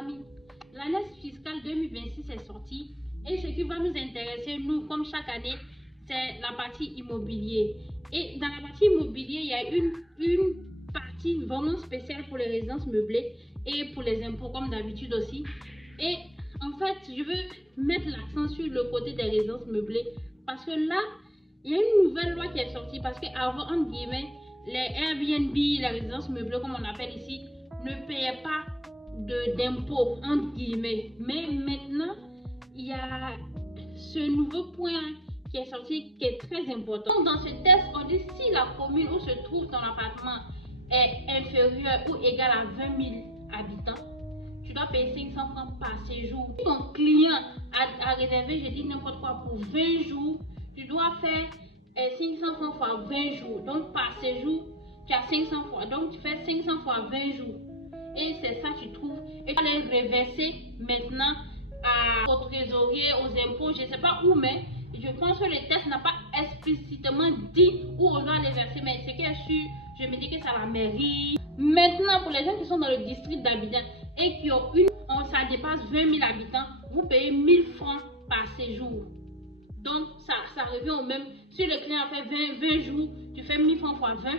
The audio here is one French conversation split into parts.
amis, l'année fiscale 2026 est sortie et ce qui va nous intéresser, nous, comme chaque année, c'est la partie immobilier. Et dans la partie immobilier, il y a une partie vraiment spéciale pour les résidences meublées et pour les impôts, comme d'habitude aussi. Et en fait, je veux mettre l'accent sur le côté des résidences meublées parce que là, il y a une nouvelle loi qui est sortie parce qu'avant, entre guillemets, les Airbnb, les résidences meublées, comme on appelle ici, ne payaient pas d'impôts, entre guillemets. Mais maintenant, il y a ce nouveau point qui est sorti qui est très important. Donc, dans ce test, on dit si la commune où se trouve ton appartement est inférieure ou égale à 20 000 habitants, tu dois payer 500 francs par séjour. Si ton client a réservé, je dis n'importe quoi, pour 20 jours, tu dois faire 500 francs fois 20 jours. Donc, par séjour, tu as 500 fois. Donc, tu fais 500 fois 20 jours. Et c'est ça que tu trouves. Et tu vas les reverser maintenant au trésorier, aux impôts, je ne sais pas où, mais je pense que le test n'a pas explicitement dit où on doit les verser. Mais ce qui est sûr, je me dis que c'est à la mairie. Maintenant, pour les gens qui sont dans le district d'Abidjan et qui ont ça dépasse 20 000 habitants, vous payez 1000 francs par séjour. Donc, ça revient au même. Si le client a fait 20 jours, tu fais 1000 francs fois 20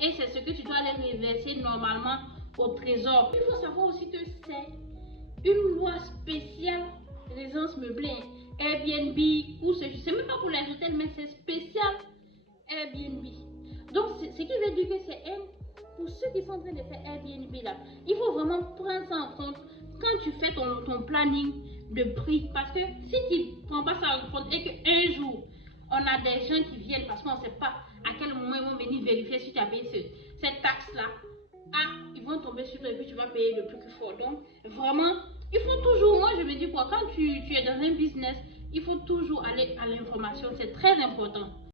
et c'est ce que tu dois aller reverser normalement au trésor. Il faut savoir aussi que c'est une loi spéciale résidence meublée, Airbnb, ou c'est même pas pour les hôtels, mais c'est spécial Airbnb. Donc, ce qui veut dire que c'est pour ceux qui sont en train de faire Airbnb là, il faut vraiment prendre ça en compte quand tu fais ton planning de prix. Parce que si tu ne prends pas ça en compte et qu'un jour, on a des gens qui viennent parce qu'on ne sait pas à quel moment ils vont venir vérifier si tu as payé cette taxe-là, ils vont tomber sur toi et puis tu vas payer le plus fort. Donc, vraiment, il faut toujours, moi je me dis quoi, quand tu es dans un business, il faut toujours aller à l'information, c'est très important.